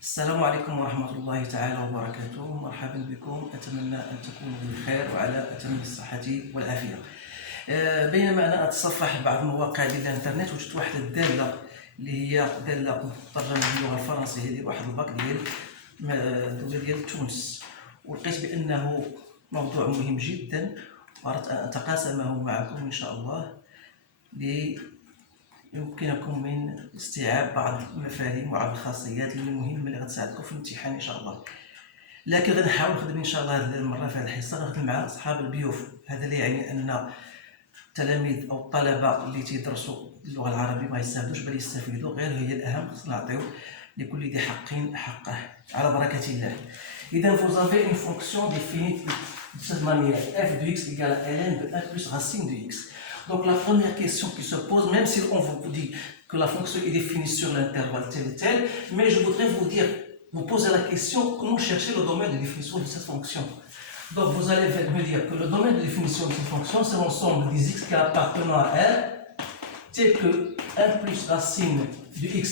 السلام عليكم ورحمة الله تعالى وبركاته. مرحبا بكم، أتمنى أن تكونوا بخير وعلى أتم الصحة والعافية. بينما أنا أتصفح بعض المواقع ديال الانترنت وجدت واحد الدالة اللي هي دالة مترجمة باللغة الفرنسية ديال واحد الباك ديال الدولة ديال تونس، ولقيت بأنه موضوع مهم جدا وأردت أن أتقاسمه معكم إن شاء الله يمكنكم من استيعاب بعض المفاهيم وبعض الخاصيات اللي مهمه اللي غتساعدكم في الامتحان ان شاء الله. لكن غادي نحاول نخدم ان شاء الله هذه المره في هذه الحصه نخدم مع اصحاب البيوف. هذا لا يعني ان التلاميذ او الطلبه اللي تيدرسوا اللغه العربيه ما يستافدوش بل يستفيدوا، غير هي الاهم خصنا نعطيو لكل ذي حق حقه على بركه الله. اذا vous avez une fonction définie de cette manière: f de x égale à ln de 1 plus racine de x. Donc la première question qui se pose, même si on vous dit que la fonction est définie sur l'intervalle tel et tel, mais je voudrais vous poser la question: comment chercher le domaine de définition de cette fonction? Donc vous allez me dire que le domaine de définition de cette fonction, c'est l'ensemble des x qui appartenant à R, tel que 1 plus racine de x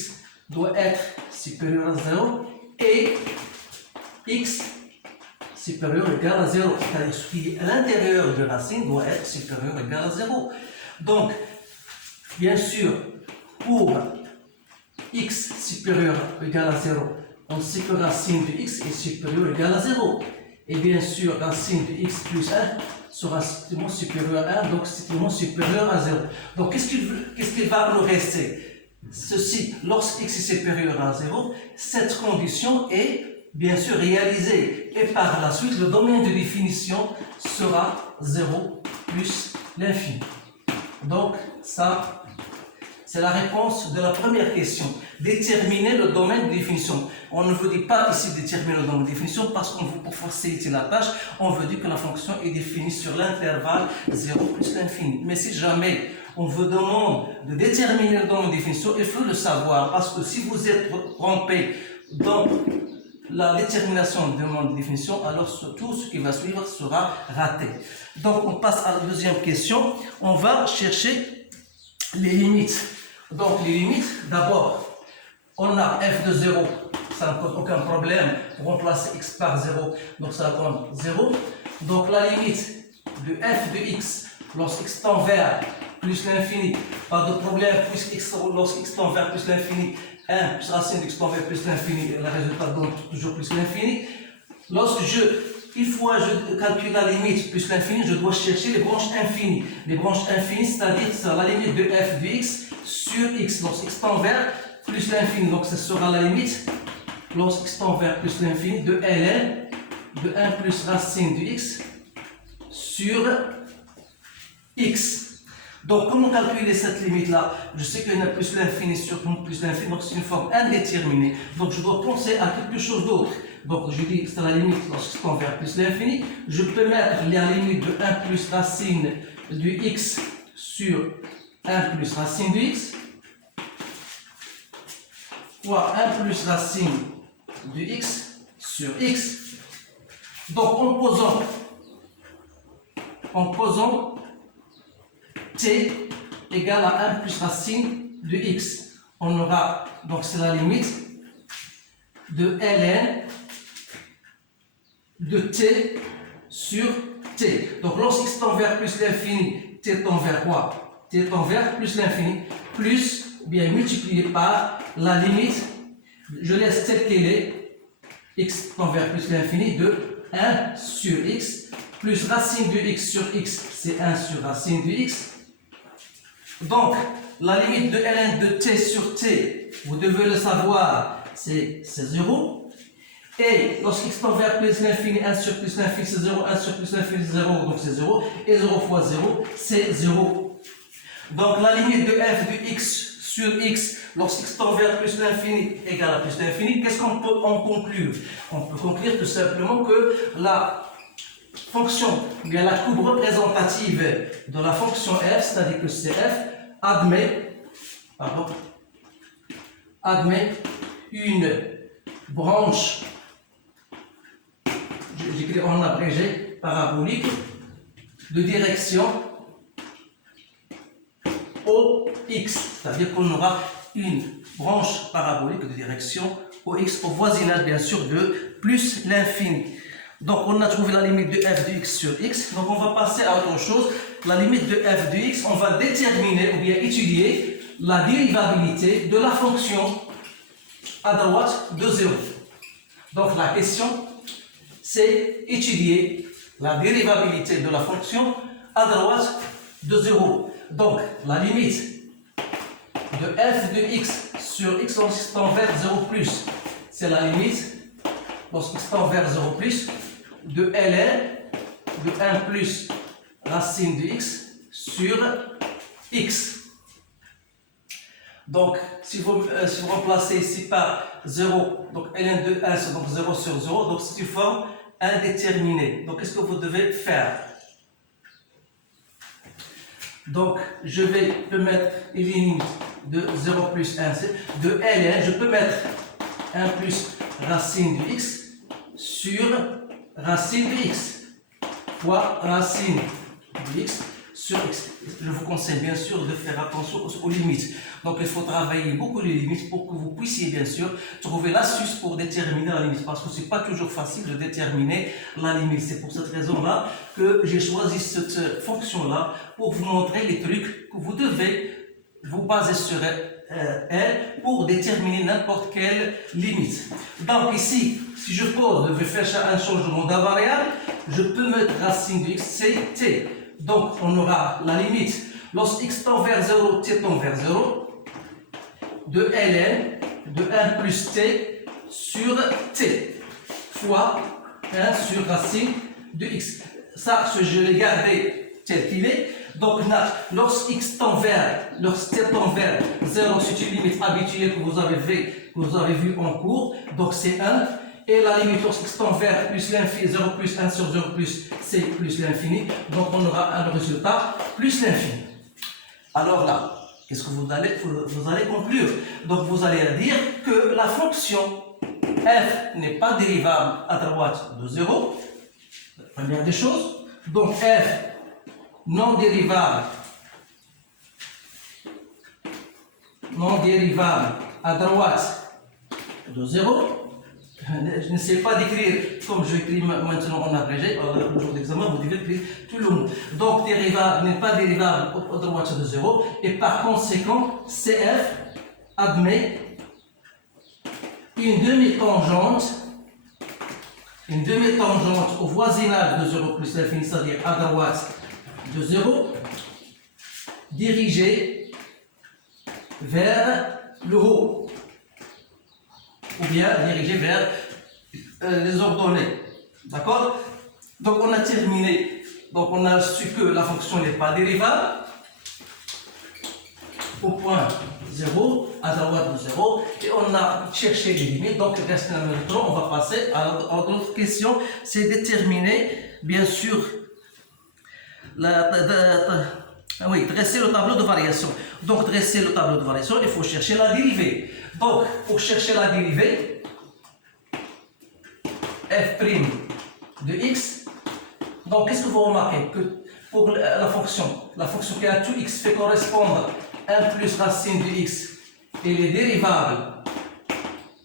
doit être supérieur à 0 et x supérieur ou égal à 0, c'est-à-dire ce qui est à l'intérieur de racine doit être supérieur ou égal à 0. Donc, bien sûr, pour x supérieur ou égal à 0, on sait que racine de x est supérieur ou égal à 0. Et bien sûr, racine de x plus 1 sera strictement supérieur à 1, donc strictement supérieur à 0. Donc, qu'est-ce qu'il va nous rester? Ceci, lorsque x est supérieur à 0, cette condition est bien sûr réalisée. Et par la suite, le domaine de définition sera 0 plus l'infini. Donc, ça, c'est la réponse de la première question. Déterminer le domaine de définition. On ne vous dit pas ici déterminer le domaine de définition parce qu'on veut, pour faciliter la tâche, on veut dire que la fonction est définie sur l'intervalle 0 plus l'infini. Mais si jamais on vous demande de déterminer le domaine de définition, il faut le savoir, parce que si vous êtes trompé dans la détermination de domaine de définition, alors tout ce qui va suivre sera raté. Donc on passe à la deuxième question. On va chercher les limites. Donc les limites, d'abord, on a f de 0, ça ne pose aucun problème, pour remplacer x par 0, donc ça donne 0. Donc la limite de f de x lorsque x tend vers plus l'infini, pas de problème, puisque lorsque x tend vers plus l'infini, 1 plus racine de x tend vers plus l'infini, le résultat donne toujours plus l'infini. Lorsque une fois je calcule la limite plus l'infini, je dois chercher les branches infinies. Les branches infinies, c'est-à-dire la limite de f de x sur x, lorsque x tend vers plus l'infini. Donc ce sera la limite, lorsque x tend vers plus l'infini, de ln de 1 plus racine de x sur x. Donc, comment calculer cette limite-là? Je sais qu'il y a plus l'infini sur plus l'infini, donc c'est une forme indéterminée. Donc, je dois penser à quelque chose d'autre. Donc, je dis que c'est la limite lorsque tend vers plus l'infini. Je peux mettre la limite de 1 plus racine de x sur 1 plus racine de x, fois 1 plus racine de x sur x. Donc, en posant t égale à 1 plus racine de x. On aura, donc c'est la limite de ln de t sur t. Donc lorsque x tend vers plus l'infini, t tend vers quoi? T tend vers plus l'infini, plus bien multiplié par la limite, je laisse telle qu'elle est, x tend vers plus l'infini, de 1 sur x, plus racine de x sur x, c'est 1 sur racine de x. Donc, la limite de ln de t sur t, vous devez le savoir, c'est 0. Et lorsque x tend vers plus l'infini, 1 sur plus l'infini, c'est 0, 1 sur plus l'infini, c'est 0, donc c'est 0. Et 0 fois 0, c'est 0. Donc, la limite de f de x sur x, lorsque x tend vers plus l'infini égale à plus l'infini, qu'est-ce qu'on peut en conclure? On peut conclure tout simplement que la fonction, bien la courbe représentative de la fonction f, c'est-à-dire que c'est f, admet une branche, j'écris en abrégé, parabolique, de direction OX, c'est-à-dire qu'on aura une branche parabolique de direction au x au voisinage bien sûr de plus l'infini. Donc on a trouvé la limite de f de x sur x, donc on va passer à autre chose. La limite de f de x, on va déterminer ou bien étudier la dérivabilité de la fonction à droite de 0. Donc la question c'est étudier la dérivabilité de la fonction à droite de 0. Donc la limite de f de x sur x lorsqu'il tend vers 0 plus, c'est la limite lorsqu'il tend vers 0 plus de ln de 1 plus racine de x sur x. Donc si vous remplacez ici par 0, donc ln de 1 c'est donc 0 sur 0, donc c'est une forme indéterminée. Donc qu'est-ce que vous devez faire? Donc je vais mettre une limite de 0 plus 1, de ln, je peux mettre 1 plus racine de x sur racine de x fois racine de x sur x. Je vous conseille bien sûr de faire attention aux limites. Donc il faut travailler beaucoup les limites pour que vous puissiez bien sûr trouver l'astuce pour déterminer la limite. Parce que ce n'est pas toujours facile de déterminer la limite. C'est pour cette raison-là que j'ai choisi cette fonction-là pour vous montrer les trucs que vous devez vous baser sur elle pour déterminer n'importe quelle limite. Donc ici, si je vais faire un changement d'un variable, je peux mettre racine de x, c'est t. Donc on aura la limite, lorsque x tend vers 0, t tend vers 0, de ln de 1 plus t sur t, fois 1 sur racine de x. Ça, je l'ai gardé tel qu'il est. Donc lorsque t tend vers 0, c'est une limite habituelle que vous avez vu en cours, donc c'est 1. Et la limite lorsque x tend vers plus l'infini, 0 plus 1 sur 0 plus, c'est plus l'infini. Donc on aura un résultat plus l'infini. Alors là, qu'est-ce que vous allez conclure? Donc vous allez dire que la fonction f n'est pas dérivable à droite de 0. Première des choses. Donc f non dérivable à droite de 0. Je n'essaie pas d'écrire comme je écris maintenant en abrégé. Le jour d'examen, vous devez écrire tout le mot. Donc, dérivable n'est pas dérivable à droite de 0. Et par conséquent, CF admet une demi-tangente au voisinage de 0 plus l'infini, c'est-à-dire à droite de 0, dirigée vers le haut. Ou bien dirigé vers les ordonnées. D'accord? Donc on a terminé. Donc on a su que la fonction n'est pas dérivable au point 0, à droite de 0, et on a cherché les limites. Donc reste maintenant, on va passer à l'autre question, c'est déterminer, bien sûr, dresser le tableau de variation. Donc dresser le tableau de variation, il faut chercher la dérivée. Donc pour chercher la dérivée, f' de x, donc qu'est-ce que vous remarquez? Que pour la fonction qui a tout x fait correspondre 1 plus racine de x et les dérivables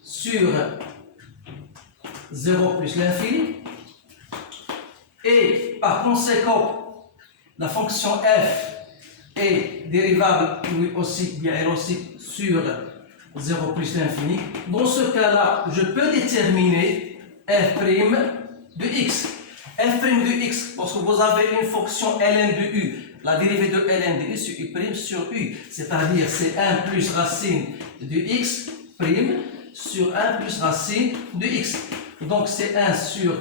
sur 0 plus l'infini, et par conséquent la fonction f est dérivable elle aussi sur 0 plus l'infini. Dans ce cas-là, je peux déterminer f' de x. f' de x, parce que vous avez une fonction ln de u, la dérivée de ln de u sur u' sur u, c'est-à-dire c'est 1 plus racine de x' sur 1 plus racine de x. Donc c'est 1 sur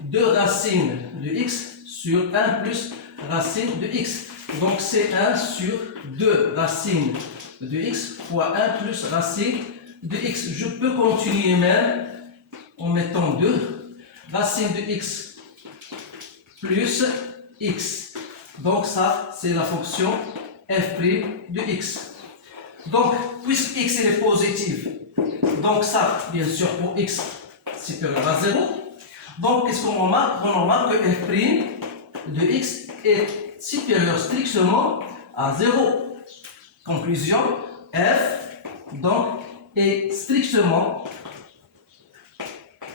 2 racines de x sur 1 plus racine de x. Donc c'est 1 sur 2 racines de x fois 1 plus racine de x. Je peux continuer même en mettant 2 racine de x plus x. Donc ça, c'est la fonction f' de x. Donc, puisque x est positif, donc ça, bien sûr, pour x supérieur à 0. Donc, qu'est-ce qu'on remarque? On remarque que f' de x est supérieur strictement à 0. Conclusion, f donc est strictement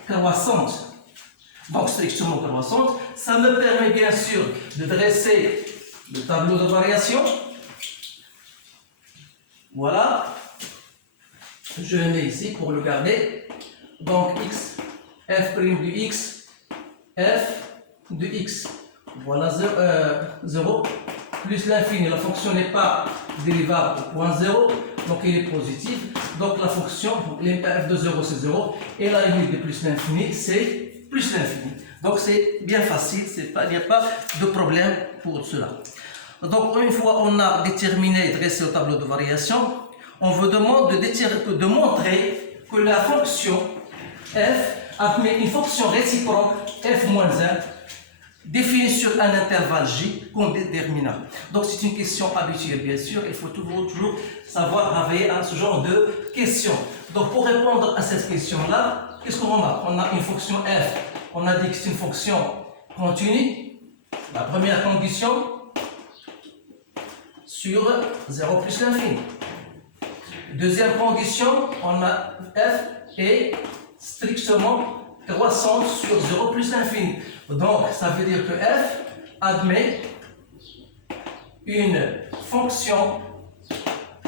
croissante, donc strictement croissante, ça me permet bien sûr de dresser le tableau de variation. Voilà, je le mets ici pour le garder. Donc x, f' du x, f de x. Voilà 0 plus l'infini. La fonction n'est pas dérivable au point 0, donc il est positif. Donc la fonction, f de 0 c'est 0, et la limite de plus l'infini c'est plus l'infini. Donc c'est bien facile, il n'y a pas de problème pour cela. Donc une fois on a déterminé et dressé au tableau de variation, on vous demande de montrer que la fonction f admet une fonction réciproque f moins 1 définie sur un intervalle j qu'on détermina. Donc c'est une question habituelle bien sûr, il faut toujours savoir travailler à ce genre de questions. Donc pour répondre à cette question-là, qu'est-ce qu'on a? On a une fonction f, on a dit que c'est une fonction continue. La première condition sur 0 plus l'infini. Deuxième condition, on a f est strictement croissante sur 0 plus l'infini. Donc, ça veut dire que f admet une fonction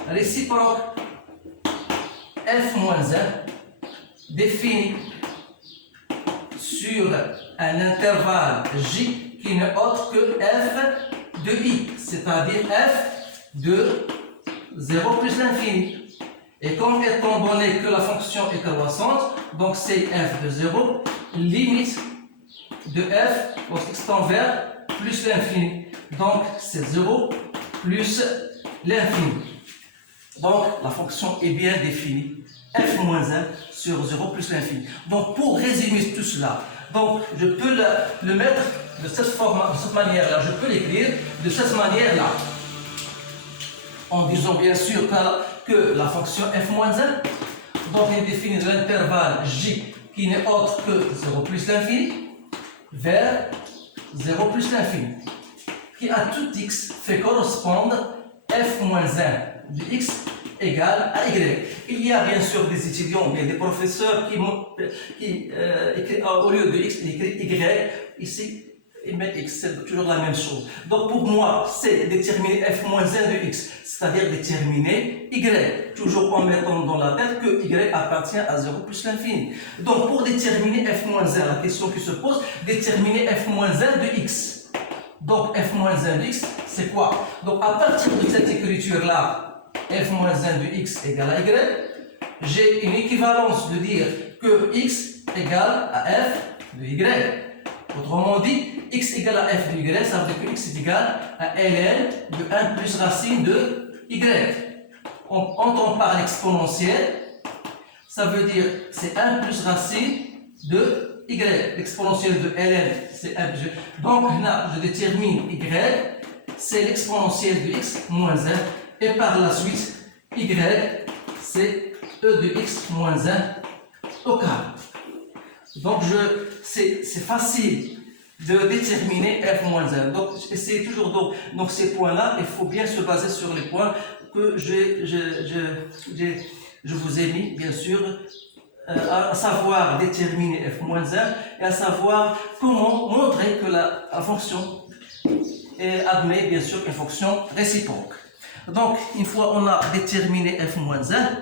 réciproque f moins 1 définie sur un intervalle j qui n'est autre que f de i, c'est-à-dire f de 0 plus l'infini. Et comme étant donné que la fonction est croissante, donc c'est f de 0, limite de f lorsqu'il tend vers plus l'infini. Donc c'est 0 plus l'infini. Donc la fonction est bien définie, f moins 1 sur 0 plus l'infini. Donc pour résumer tout cela, donc je peux le mettre de cette manière-là, je peux l'écrire de cette manière-là, en disant bien sûr que la fonction f moins 1, donc elle définit l'intervalle j qui n'est autre que 0 plus l'infini vers 0 plus l'infini, qui à tout x fait correspondre f moins 1 de x égale à y. Il y a bien sûr des étudiants, des professeurs qui au lieu de x, ils écrivent y ici. Et mettre x, c'est toujours la même chose. Donc pour moi, c'est déterminer f moins 1 de x, c'est-à-dire déterminer y, toujours en mettant dans la tête que y appartient à 0 plus l'infini. Donc pour déterminer f moins 1, la question qui se pose, déterminer f moins 1 de x. Donc f moins 1 de x, c'est quoi? Donc à partir de cette écriture-là, f moins 1 de x égale à y, j'ai une équivalence de dire que x égale à f de y. Autrement dit, x égale à f de y, ça veut dire que x est égal à ln de 1 plus racine de y. Quand on parle exponentielle, ça veut dire c'est 1 plus racine de y. L'exponentielle de ln, c'est 1 plus y. Donc là, je détermine y, c'est l'exponentielle de x moins 1. Et par la suite, y, c'est e de x moins 1 au carré. Donc c'est facile de déterminer f moins 1. Donc essayez toujours donc ces points-là, il faut bien se baser sur les points que je vous ai mis, bien sûr, à savoir déterminer f moins 1 et à savoir comment montrer que la fonction admet bien sûr une fonction réciproque. Donc une fois on a déterminé f moins 1,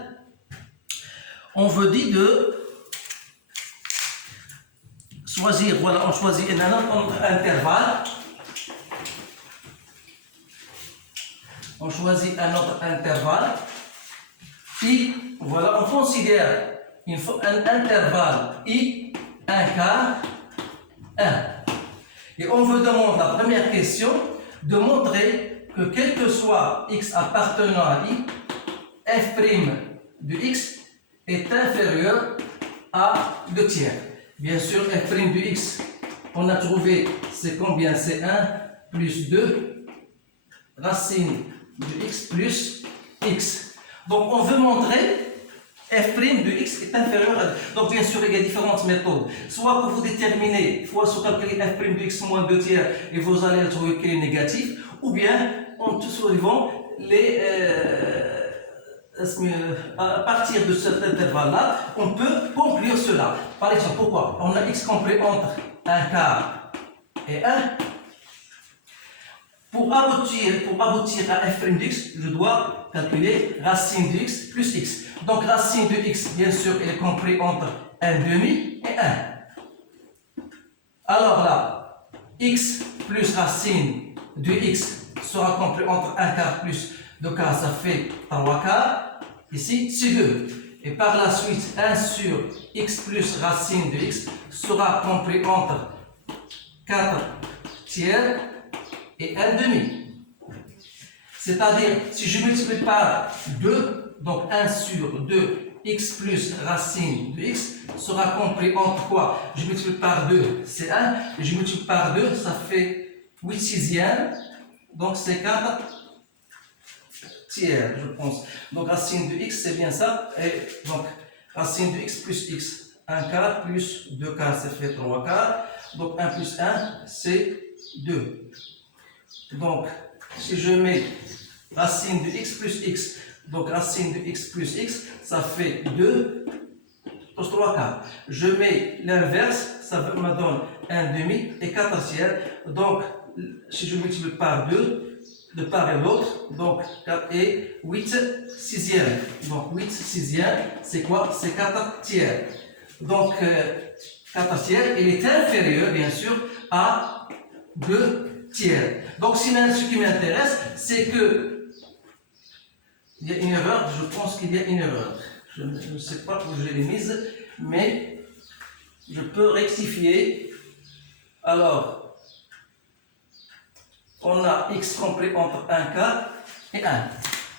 on veut dire de choisir, voilà, on choisit un autre intervalle. On choisit un autre intervalle. Puis, voilà, on considère un intervalle I, 1 quart, 1. Et on vous demande la première question de montrer que quel que soit x appartenant à I, f' de x est inférieur à 2 tiers. Bien sûr, f' de x, on a trouvé, c'est combien? C'est 1 plus 2 racine de x plus x. Donc, on veut montrer f' de x est inférieur à 2. Donc, bien sûr, il y a différentes méthodes. Soit que vous déterminez, il faut se calculer f' de x moins 2 tiers et vous allez le trouver qu'il est négatif, ou bien en tout suivant à partir de cet intervalle-là, on peut conclure cela. Par exemple, pourquoi? On a x compris entre 1 quart et 1. Pour aboutir à f' de x, je dois calculer racine de x plus x. Donc racine de x, bien sûr, elle est compris entre 1 demi et 1. Alors là, x plus racine de x sera compris entre 1 quart plus 2 quarts, ça fait 3 quarts. Ici, c'est 2. Et par la suite, 1 sur x plus racine de x sera compris entre 4 tiers et 1 demi. C'est-à-dire, si je multiplie par 2, donc 1 sur 2, x plus racine de x sera compris entre quoi? Je multiplie par 2, c'est 1. Et je multiplie par 2, ça fait 8 sixièmes. Donc c'est 4 tiers, je pense. Donc racine de x, c'est bien ça. Et donc racine de x plus x. 1 quart plus 2 quarts, ça fait 3 quarts. Donc 1 plus 1, c'est 2. Donc si je mets racine de x plus x, donc racine de x plus x, ça fait 2 plus 3 quarts. Je mets l'inverse, ça me donne 1 demi et 4 tiers. Donc si je multiplie par 2, de part et l'autre, donc 4 et 8 sixièmes. Donc 8 sixièmes, c'est quoi? C'est 4 tiers. Donc 4 tiers, il est inférieur, bien sûr, à 2 tiers. Donc ce qui m'intéresse, c'est que il y a une erreur, je pense qu'il y a une erreur. Je ne sais pas où je l'ai mise, mais je peux rectifier. Alors, on a x compris entre 1 quart et 1.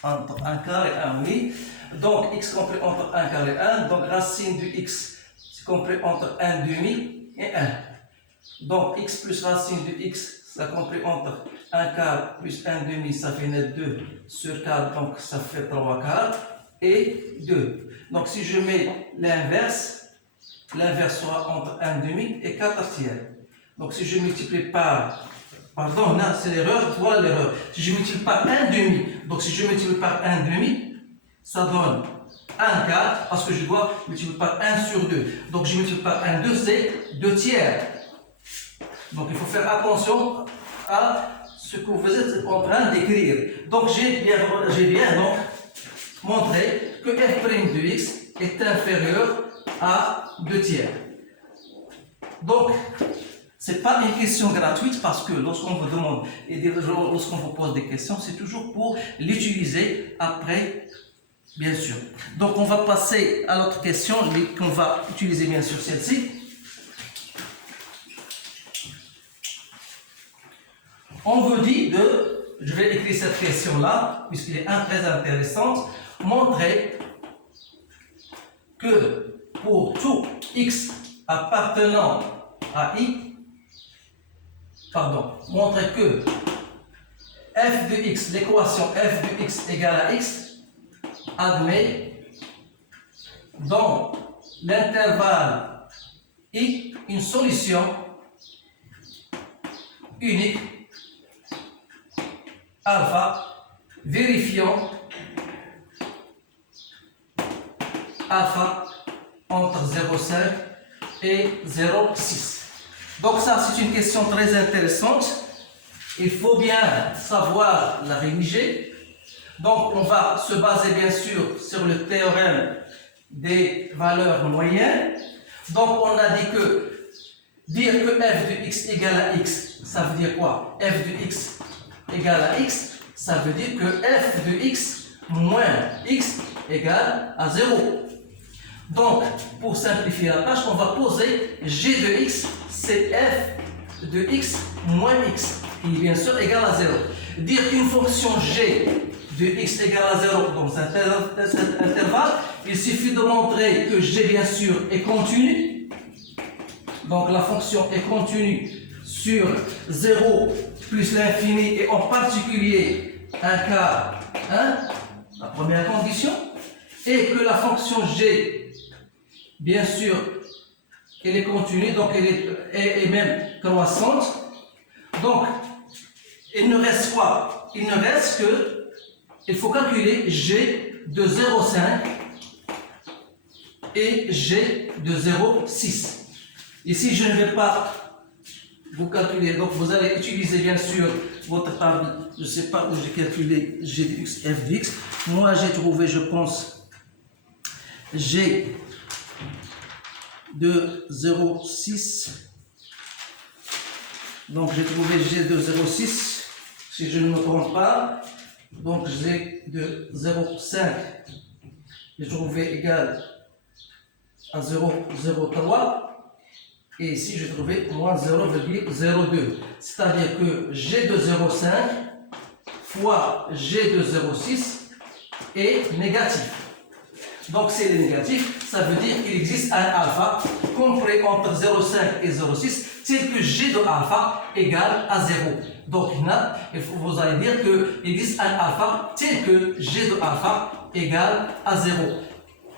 Entre 1 quart et 1, oui. Donc, x compris entre 1 quart et 1. Donc, racine de x, c'est compris entre 1 demi et 1. Donc, x plus racine de x, ça compris entre 1 quart plus 1 demi, ça fait net 2 sur 4, donc ça fait 3 quarts. Et 2. Donc, si je mets l'inverse sera entre 1 demi et 4 tiers. Donc, si je multiplie par... Pardon, là, c'est l'erreur, voilà l'erreur. Si je multiplie par 1 demi, donc si je multiplie par 1 demi, ça donne 1 quart, parce que je dois multiplier par 1 sur 2. Donc je multiplie par 1, 2, c'est 2 tiers. Donc il faut faire attention à ce que vous êtes en train d'écrire. Donc j'ai bien donc montré que f' de x est inférieur à 2 tiers. Donc, ce n'est pas une question gratuite parce que lorsqu'on vous demande et lorsqu'on vous pose des questions, c'est toujours pour l'utiliser après, bien sûr. Donc, on va passer à l'autre question, qu'on va utiliser bien sûr celle-ci. On vous dit je vais écrire cette question-là, puisqu'elle est très intéressante, montrer que pour tout x appartenant à i, montrer que f de x, l'équation f de x égale à x, admet dans l'intervalle i une solution unique alpha, vérifiant alpha entre 0,5 et 0,6. Donc ça, c'est une question très intéressante. Il faut bien savoir la rédiger. Donc on va se baser bien sûr sur le théorème des valeurs moyennes. Donc on a dit que dire que f de x égale à x, ça veut dire quoi? F de x égale à x, ça veut dire que f de x moins x égale à 0. Donc, pour simplifier la tâche, on va poser g de x, c'est f de x moins x, qui est bien sûr égal à 0. Dire qu'une fonction g de x égale à 0 dans cet intervalle, il suffit de montrer que g, bien sûr, est continu. Donc, la fonction est continue sur 0 plus l'infini et en particulier 1 quart 1, la première condition, et que la fonction g, bien sûr, elle est continue, donc elle est même croissante. Donc, il ne reste quoi? Il ne reste que, il faut calculer g de 0,5 et G de 0,6. Ici, je ne vais pas vous calculer. Donc, vous allez utiliser bien sûr votre table. Je ne sais pas où j'ai calculé G de x, F de x. Moi, j'ai trouvé, je pense, G de 0,6. Donc, j'ai trouvé G de 0,6, si je ne me trompe pas. Donc, G de 0,5, j'ai trouvé égal à 0,03. Et ici, j'ai trouvé moins 0,02. C'est-à-dire que G de 0,5 fois G de 0,6 est négatif. Donc, c'est négatif, ça veut dire qu'il existe un alpha compris entre 0,5 et 0,6, tel que G de alpha égale à 0. Donc, vous allez dire qu'il existe un alpha tel que G de alpha égale à 0.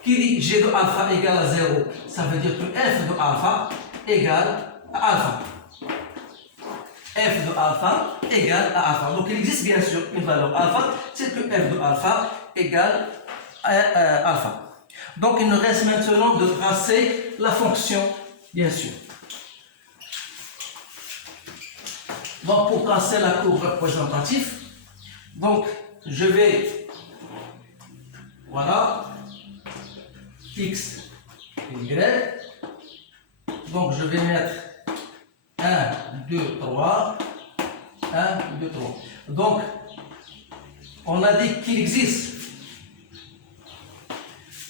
Qui dit G de alpha égale à 0, ça veut dire que F de alpha égale à alpha. F de alpha égale à alpha. Donc, il existe bien sûr une valeur alpha tel que F de alpha égale à alpha. Donc, il nous reste maintenant de tracer la fonction, bien sûr. Donc, pour tracer la courbe représentative, donc, je vais, voilà, x, y. Donc, je vais mettre 1, 2, 3, 1, 2, 3. Donc, on a dit qu'il existe,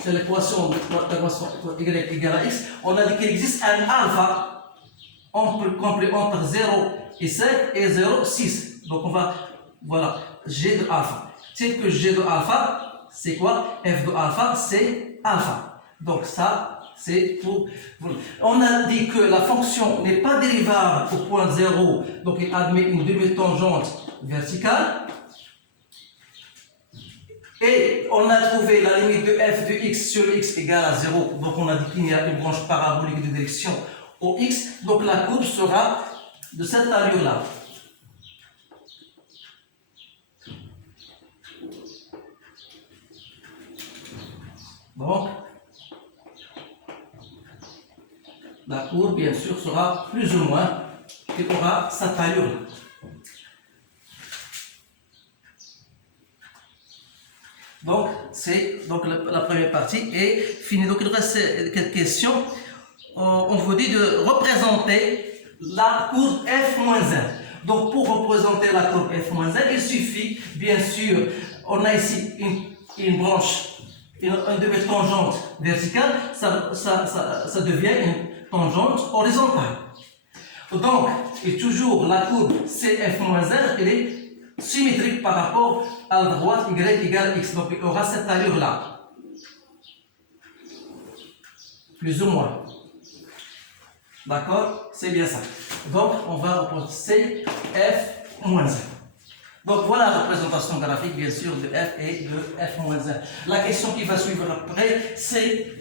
c'est l'équation y égale à x, on a dit qu'il existe un alpha compris entre 0 et 5 et 0,6. Donc, on va, voilà, G de alpha. C'est que G de alpha, c'est quoi? F de alpha, c'est alpha. Donc, ça, c'est pour... On a dit que la fonction n'est pas dérivable au point 0, donc il admet une demi-tangente verticale. Et on a trouvé la limite de f de x sur x égale à 0. Donc, on a dit qu'il y a une branche parabolique de direction au x. Donc, la courbe sera de cette allure-là. Donc, la courbe, bien sûr, sera plus ou moins, et aura cette allure-là. Donc, c'est donc la première partie est finie. Donc, il reste quelques questions. On vous dit de représenter la courbe f-1. Donc, pour représenter la courbe f-1, il suffit, bien sûr, on a ici une branche, une demi-tangente verticale, ça devient une tangente horizontale. Donc, et toujours la courbe cf-1, elle est symétrique par rapport à la droite y égale x. Donc, il aura cette allure-là. Plus ou moins. D'accord? C'est bien ça. Donc, on va représenter f-1. Donc, voilà la représentation graphique, bien sûr, de f et de f-1. La question qui va suivre après, c'est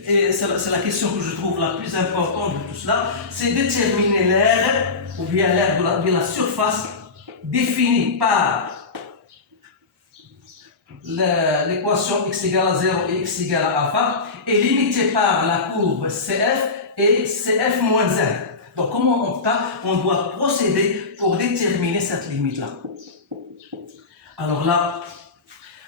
la question que je trouve la plus importante de tout cela, c'est déterminer l'aire, ou bien l'aire de la surface, définie par l'équation x égale à 0 et x égale à alpha, et limitée par la courbe CF et CF-1. Donc, comment on doit procéder pour déterminer cette limite-là? Alors là,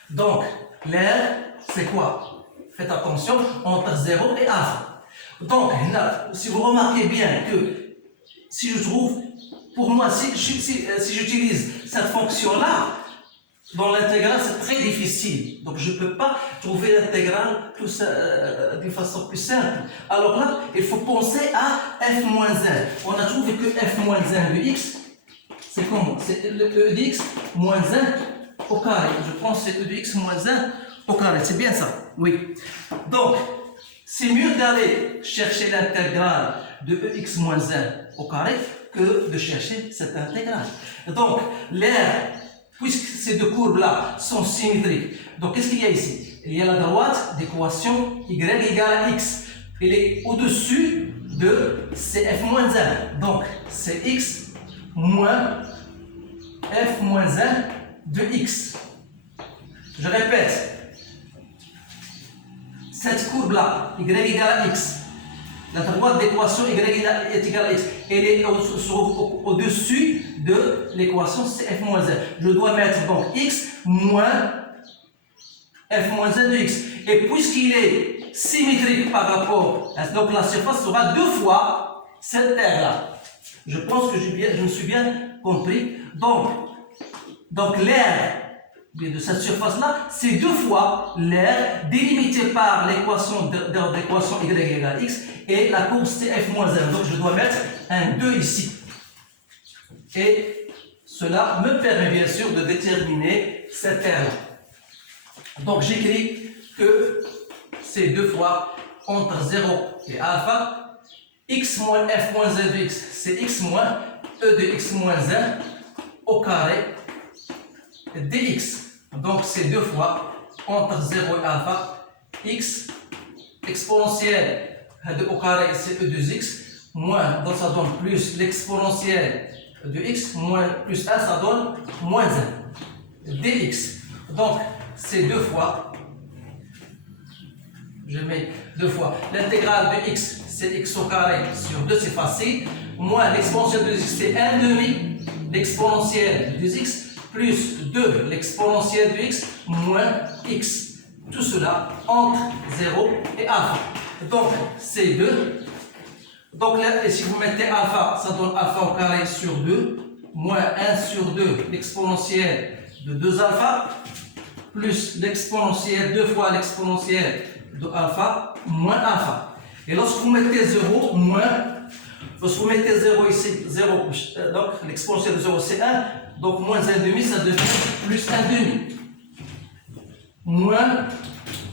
donc, l'aire, c'est quoi? Faites attention, entre 0 et alpha. Donc, là, si vous remarquez bien que, si je trouve, pour moi, si j'utilise cette fonction-là, dans l'intégrale, c'est très difficile. Donc, je ne peux pas trouver l'intégrale de façon plus simple. Alors là, il faut penser à f-1. On a trouvé que f-1 de x, c'est comment? C'est le e de x moins 1 au carré. Je pense que c'est e de x moins 1 au carré. C'est bien ça? Oui. Donc, c'est mieux d'aller chercher l'intégrale de ex moins 1 au carré que de chercher cette intégrale. Donc, l'aire, puisque ces deux courbes-là sont symétriques, donc qu'est-ce qu'il y a ici? Il y a la droite d'équation y égale à x. Elle est au-dessus de cf moins 1. Donc, c'est x moins f moins 1 de x. Je répète, cette courbe-là, y égale à x, la droite d'équation y est égale à x, elle est au-dessus de l'équation cf moins 1. Je dois mettre donc x moins f moins 1 de x. Et puisqu'il est symétrique par rapport à donc la surface sera 2 fois cette terre-là. Je pense que je me suis bien compris. Donc l'aire de cette surface-là, c'est 2 fois l'aire délimitée par l'équation y égale à x et la courbe cf moins 1. Donc je dois mettre un 2 ici. Et cela me permet bien sûr de déterminer cette terre-là. Donc j'écris que c'est 2 fois entre 0 et alpha, x moins f moins 1 de x, c'est x moins e de x moins 1 au carré dx. Donc c'est 2 fois entre 0 et alpha, x exponentielle de au carré c'est e de x, moins, donc ça donne plus l'exponentielle de x, moins plus 1, ça donne moins 1 dx. Donc c'est 2 fois, je mets 2 fois l'intégrale de x, c'est x au carré sur 2, c'est facile, moins l'exponentielle de x, c'est 1 demi l'exponentielle de x, plus 2 l'exponentielle de x, moins x. Tout cela entre 0 et alpha. Donc c'est 2. Donc là, et si vous mettez alpha, ça donne alpha au carré sur 2, moins 1 sur 2 l'exponentielle de 2 alpha, plus l'exponentielle, 2 fois l'exponentielle de alpha, moins alpha. Et lorsque vous mettez 0, lorsque vous mettez 0 ici, 0, donc l'exponentielle de 0 c'est 1, donc moins 1 demi, ça devient plus 1 demi. Moins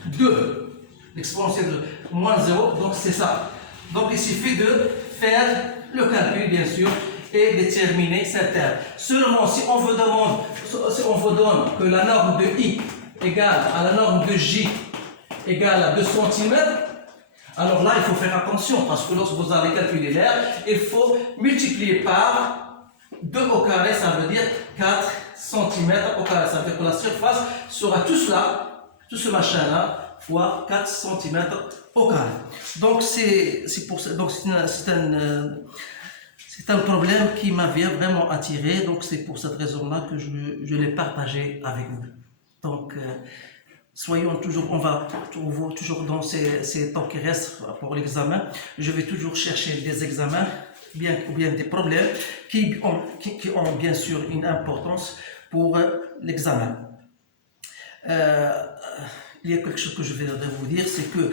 2, l'exponentielle de moins 0, donc c'est ça. Donc il suffit de faire le calcul bien sûr et déterminer cette terre. Seulement si on vous donne que la norme de I égale à la norme de J égale à 2 cm, alors là il faut faire attention parce que lorsque vous allez calculer l'air, il faut multiplier par 2 au carré, ça veut dire 4 cm au carré. Ça veut dire que la surface sera tout cela, tout ce machin là, fois 4 cm au carré. Donc c'est un problème qui m'avait vraiment attiré, donc c'est pour cette raison-là que je l'ai partagé avec vous. Donc soyons toujours, on va toujours dans ces temps qui restent pour l'examen, je vais toujours chercher des examens ou bien des problèmes qui ont bien sûr une importance pour l'examen. Il y a quelque chose que je vais vous dire, c'est que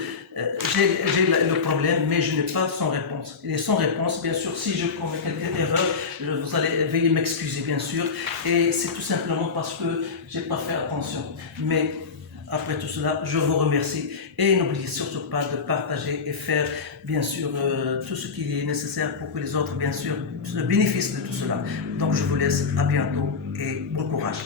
j'ai le problème, mais je n'ai pas sans réponse. Il est sans réponse, bien sûr, si je commets quelques erreurs, vous allez veuillez m'excuser, bien sûr, et c'est tout simplement parce que je n'ai pas fait attention. Mais après tout cela, je vous remercie et n'oubliez surtout pas de partager et faire, bien sûr, tout ce qui est nécessaire pour que les autres, bien sûr, bénéficient de tout cela. Donc, je vous laisse, à bientôt et bon courage.